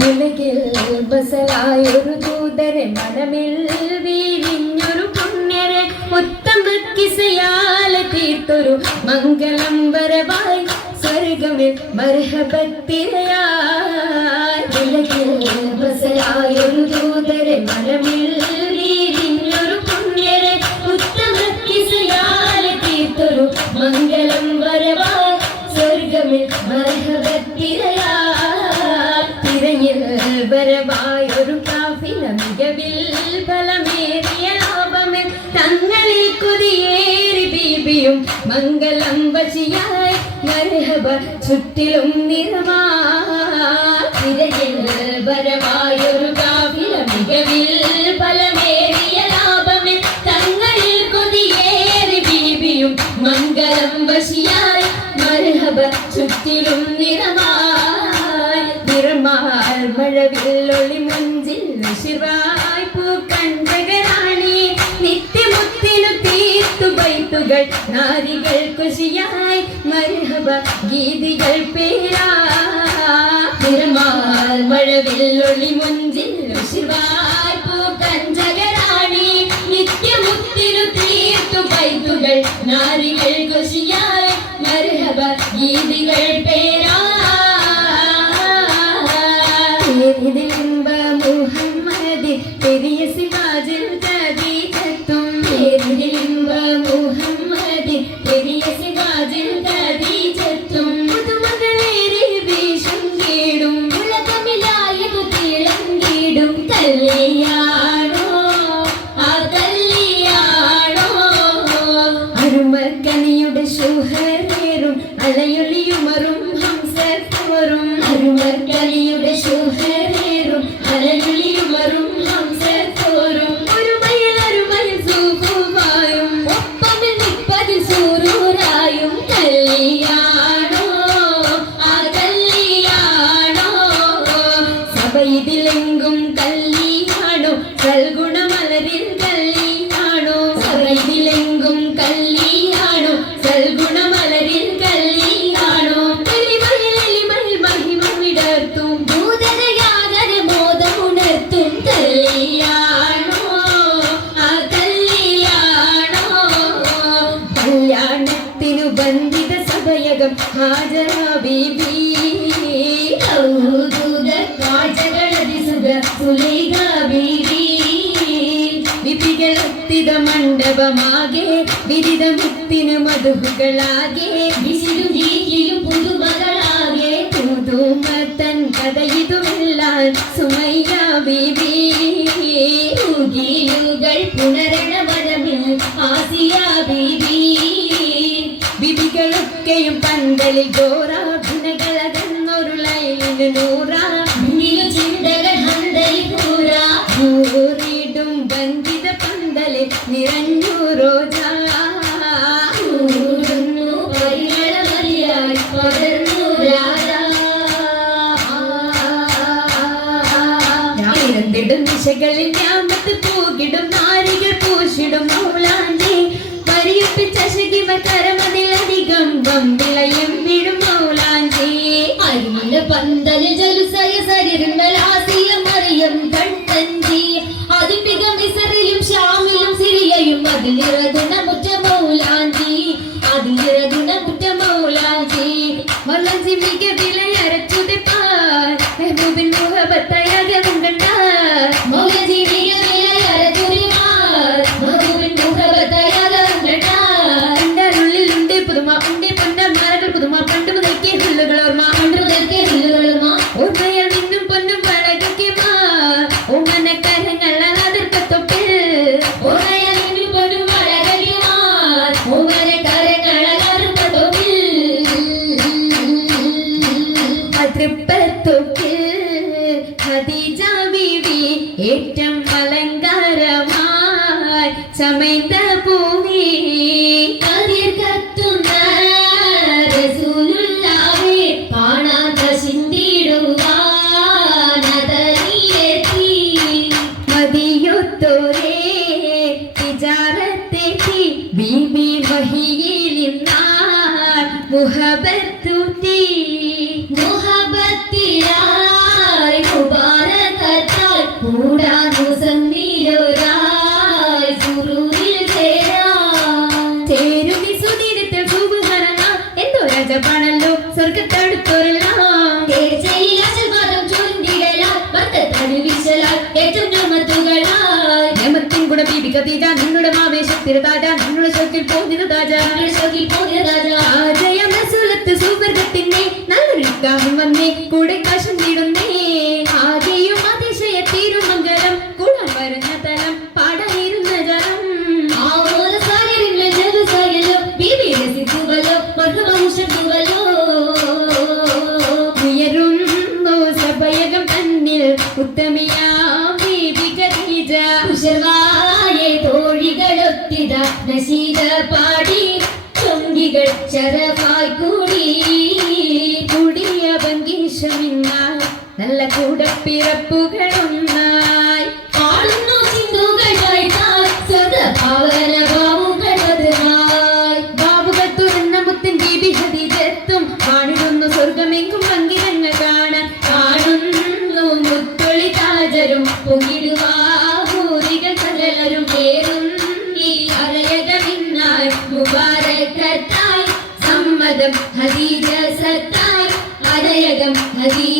ഉലകിൽ ബസലായൊരു ദൂതരെ മനമിൽ വീരിഞ്ഞൊരു പുണ്യരെ ഉത്തമ കിസയാലെ തീർത്തൊരു മംഗളം വരവായി സ്വർഗമിൽ മർഹബത്തിരയായി. ഉലകിൽ ബസലായൊരു ദൂതരെ മനമിൽ വീരിഞ്ഞൊരു പുണ്യരെ ഉത്തമ കിസയാലെ തീർത്തൊരു മംഗളം വരവായി സ്വർഗമിൽ മർഹബത്തിരയായി. വരവായൊരു കാഫില മികവിൽ ഫലമേറിയ ലാഭമിൽ തങ്ങളിൽ കുതിയേറി ബീബിയും മംഗളം വശിയായി മർഹബ ചുറ്റിലും നിറമാതിരയിൽ വരവായൊരു കാഫില മികവിൽ ഫലമേറിയ ലാഭമിൽ തങ്ങളിൽ കുതിയേറി ബീബിയും മംഗളം വശിയായി മർഹബ ചുറ്റിലും മഴവില്ലൊളി മുഞ്ചിൽ ശിവായ് പൂക്കണ്ടകരാണി നിത്യമുത്തിനു തീർത്തു ബൈത്തുകൾ നാരികൾ ഖുശിയായി മർഹബ ഗീതികൾ പേരാൽ മഴവില്ലൊളി മുഞ്ചിൽ ശിവായ് പൂക്കണ്ടകരാണി നിത്യമുത്തിനു തീർത്തു ബൈത്തുകൾ നാരികൾ ഖുശിയായി മർഹബ ഗീതികൾ പേരാ. ഇതിലിമ്പ മുഹമ്മദ് പെരിയ സിവാജിൽ ഖദീജത്തും ഇതിലിമ്പ മുഹമ്മദ് പെരിയ സിവാജിൽ ഖദീജത്തും പുതുമകളേറെ വീശും കീടും ഉലകമിലായതു തിളങ്ങിടും കല്യാണോ ആ കല്യാണോ അരുമക്കനിയുടെ ശുഹരേറും അലയൊലിയുമറും ഹംസത്തോറും അരുമക്കനിയുടെ ശുഹരേറും അലയൊലിയുമറും ഹംസത്തോറും ഒരുമയിൽ സൂഫുവായും ഒപ്പമിൽ നിപ്പതിൽ സൂരൂരായും കല്യാണോ ആ കല്യാണോ സഭയിതിലെങ്കും കല്യാണോ സൽഗുണമലരിൽ കല്യാണോ സഭയിതിലെങ്കും കല്യാണോ സൽഗുണമലരിൽ കല്യാണോ മഹിമവിടർത്തും ഭൂതരയാകര മോദമുണർത്തും കല്യാണോ ആ കല്യാണോ കല്യാണത്തിനു ബന്ധിത സഭയകം ഹാജറ ബീബി കാഴ്ചകളതിസുഖ സുലൈഖ ബീബി വിപികളത്തിത മണ്ഡപമാകെ വിദിത മുത്തിനു മധുകളാകെ വിശിരുജീയിലും പുതുമകളാകെ പുതുമത്തൻ കഥയിതുമെല്ലാം സുമയ്യ ബീബി ുകൾ പുനരണ വരമിൽ ആസിയ ബീബി ബിബികളൊക്കെയും പന്തലിൽ ഗോറാഭിനകളകന്നൊരു ലൈലിന് നൂറ ചിന്തകൾ ഹന്തലിൽ കൂറിടും ബന്ധിത പന്തലിൽ നിറഞ്ഞു റോജ പരിമളമലിയായി പടർന്നു രാജ ഇരന്നിടും ദിശകളിൽ ഞാമത്ത് പൂകിടും നാരികൾ പൂശിടും മൗലാഞ്ചി പരിയപ്പിച്ച ശിഖിമ കരമതിലധികം വമ്പിളയും വിടും മൗലാഞ്ചി അരിമില പന്തലിൽ ജലുസയ സരിർമലാസിയ മറിയം കണ്ടഞ്ചി അതിപിക മിസറിലും ഷാമിലും സിറിയയും അതിലിറതുണ മുറ്റ മൗലാഞ്ചി അതിലിറതുണ മുറ്റ മൗലാഞ്ചി മൗലാഞ്ചി മിക വിലയരച്ചുതെ പാൽ മെഹബൂബിൻ മുഹബത്തയകം കണ്ടാൽ മൗലാഞ്ചി മിക വിലയരച്ചുതെ പാൽ മെഹബൂബിൻ മുഹബത്തയകം കണ്ടാൽ കണ്ടാലുള്ളിലുണ്ട് പുതുമ ഉണ്ട് പൊന്നമാരകൾ പുതുമ പണ്ട് മുതൽക്കേ ഹുല്ലുകളോർമ്മ പണ്ട് മുതൽക്കേ ഹുല്ലുകളോർമ്മ ഓർമ്മയിൽ നിന്നും പൊന്നും വളകൊക്കെ മാ ഓമന കരങ്ങൾ അതിർക്കത്തൊപ്പിൽ ഓർമ്മയിൽ നിന്നും പൊന്നും വളകൊക്കെ മാ ഓമന കരങ്ങൾ അതിർക്കത്തൊപ്പിൽ അതൃപ്പത്തൊപ്പിൽ ഖദീജ ബീവി ഏറ്റം അലങ്കാരമായി ചമൈത്ത ഭൂമി കതിർ കത്തുന്ന റസൂലുള്ളാഹി കാണാത്ത ചിന്തിടുവാനതറിയെത്തി മദിയൊത്തോരേ തിജാറത്തെത്തി ബീബി മഹിയിലിന്നാൾ മുഹബത്തുത്തി മുഹബത്തിലാ വന്നല്ലോ സ്വർഗത്തടുത്തോരെല്ലാം നിയമത്തിൻ ഗുണ ബീബി ഖദീജ നിന്നുടെ ആവേശത്തിന് താജ നിന്നുടെ ഷോക്കിൽ പോകുന്ന താജ ജയമസൂലത്ത് സുവർഗത്തിന്റെ നല്ലൊരു ഇക്കാഹം വന്നേ കൂടെ കാശം നീടുന്നേ ആകെയും അതിശയ തിരുമംഗലം കൂടാൻ വരുന്ന തലം പാടായിരുന്ന ജലം ഉയരുന്നു സഭയകം തന്നിൽ ഉത്തമിയാം ബീബി ഖദീജ തോഴികളൊത്തിത നശീദ പാടി ചൊങ്കികൾ ശരഫായി കൂടി കൂടിയ ഭംഗീഷമിന്നാൽ നല്ല കൂടപ്പിറപ്പുകളൊന്നായി പാടുന്നു സിന്ധുകളായി സ്വതഭാവന ബാബുകളായി ബാബുകൾ തുറന്ന മുത്തൻ ബീബി ഖദീജത്തും കാണിടുന്നു സ്വർഗമെങ്കും ഭംഗിരങ്ങൾ കാണാൻ കാണുന്നു മുത്തൊളി താജരും പൊങ്ങിടുവാഹൂരികൾ സകലരും കേറും ഈ അരയകമിന്നായി മുബാരക്കത്തായി സമ്മതം ഹദീജ സത്തായി അരയകം ഹദീജ